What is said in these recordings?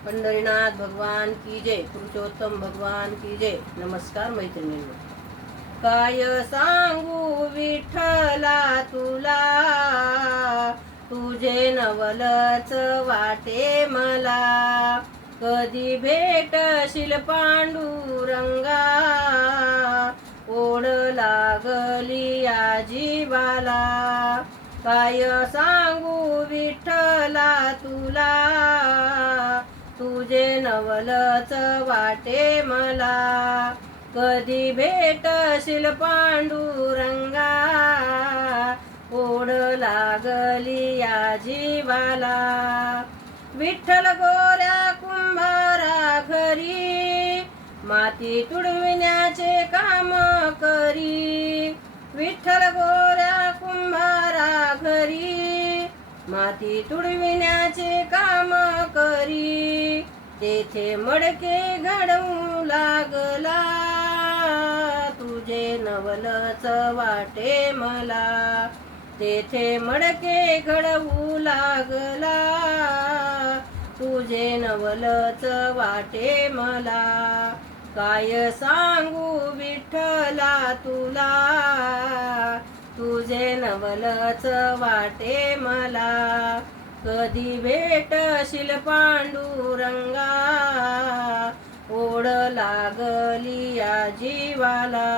पंढरीनाथ भगवान की जय, पुरुषोत्तम भगवान की जय. नमस्कार मैत्रिणींनो. काय सांगू विठ्ठला तुला, तुझे नवलच वाटे मला. कधी भेटशील पांडुरंगा, ओढ लागली या जीवाला. काय सांगू विठ्ठला तुला, तुझे नवलच वाटे मला. कधी भेटशील पांडुरंगा, ओढ लागली या जीवाला. विठ्ठल गोऱ्या कुंभारा घरी, माती तुडविण्याचे काम करी. विठ्ठल गोऱ्या कुंभारा घरी, माती तुडविण्याचे काम करी. तेथे मडके घडवू लागला, तुझे नवलच वाटे मला. तेथे मडके घडवू लागला, तुझे नवलच वाटे मला. काय सांगू विठ्ठला तुला, तुझे नवलच वाटे मला. कधी भेटशील पांडुरंगा, ओढ लागली या जीवाला.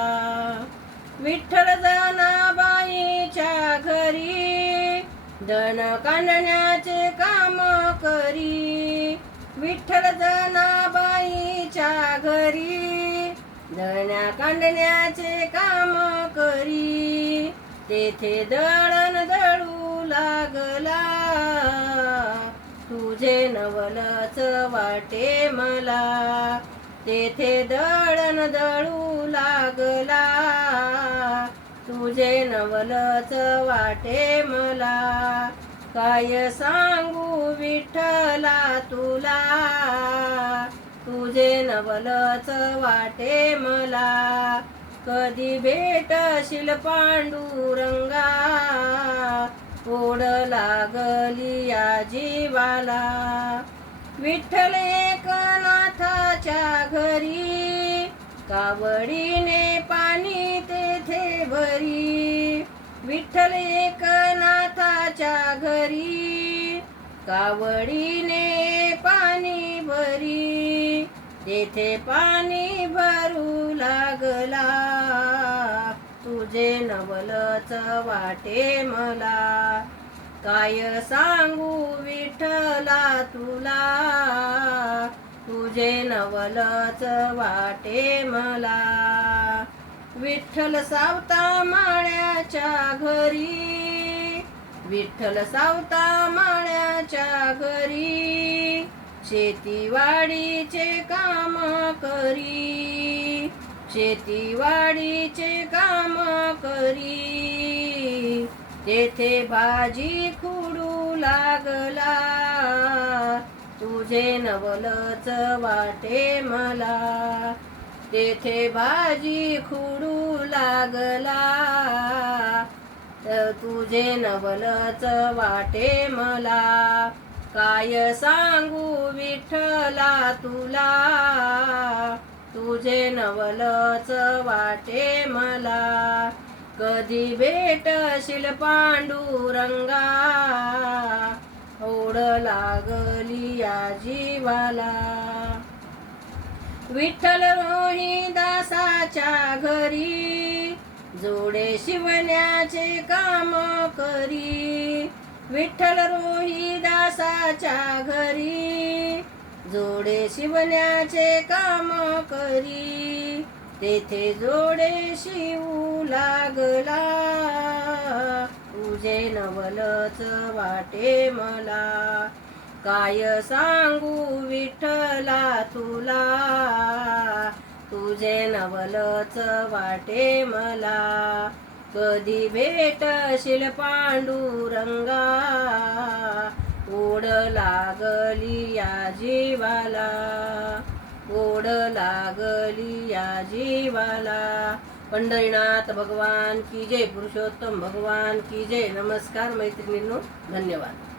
विठ्ठल जनाबाईच्या घरी, दण कांडण्याचे काम करी. विठ्ठल जनाबाईच्या घरी, दण्या कांडण्याचे काम करी. तेथे दळण दळू लागला, तुझे नवलच वाटे मला. तेथे दळण दळू लागला, तुझे नवलच वाटे मला. काय सांगू विठ्ठला तुला, तुझे नवलच वाटे मला. कधी भेटशील पांडुरंगा, ओढ लागली या जीवाला. विठ्ठल एकनाथाच्या घरी, कावडीने पाणी तेथे भरी. विठ्ठल एकनाथाच्या घरी, कावडीने पाणी भरी. तेथे पाणी भरू लागला, तुझे नवलच वाटे मला. काय सांगू विठ्ठला तुला, तुझे नवलच वाटे मला. विठ्ठल सावता माळ्याच्या घरी, विठ्ठल सावता माळ्याच्या घरी. शेतीवाडीचे काम करी, शेतीवाडीचे काम करी. तेथे भाजी खुडू लागला, तुझे नवलच वाटे मला. तेथे भाजी खुडू लागला, तुझे नवलच वाटे मला. काय सांगू विठ्ठला तुला, तुझे नवलच वाटे मला. कधी भेटशील पांडुरंगा, ओढ लागली या जीवाला. विठ्ठल रोहिदासाच्या घरी, जोडे शिवण्याचे काम करी. विठ्ठल रोहिदासाच्या घरी, जोडे शिवण्याचे काम करी. तेथे जोडे शिवू लागला, तुझे नवलच वाटे मला. काय सांगू विठ्ठला तुला, तुझे नवलच वाटे मला. कधी भेटशील पांडुरंगा, ओढ लागली या जीवाला. ओढ लागली या जीवाला. पंढरीनाथ भगवान की जय, पुरुषोत्तम भगवान की जय. नमस्कार मैत्रिणींनो, धन्यवाद.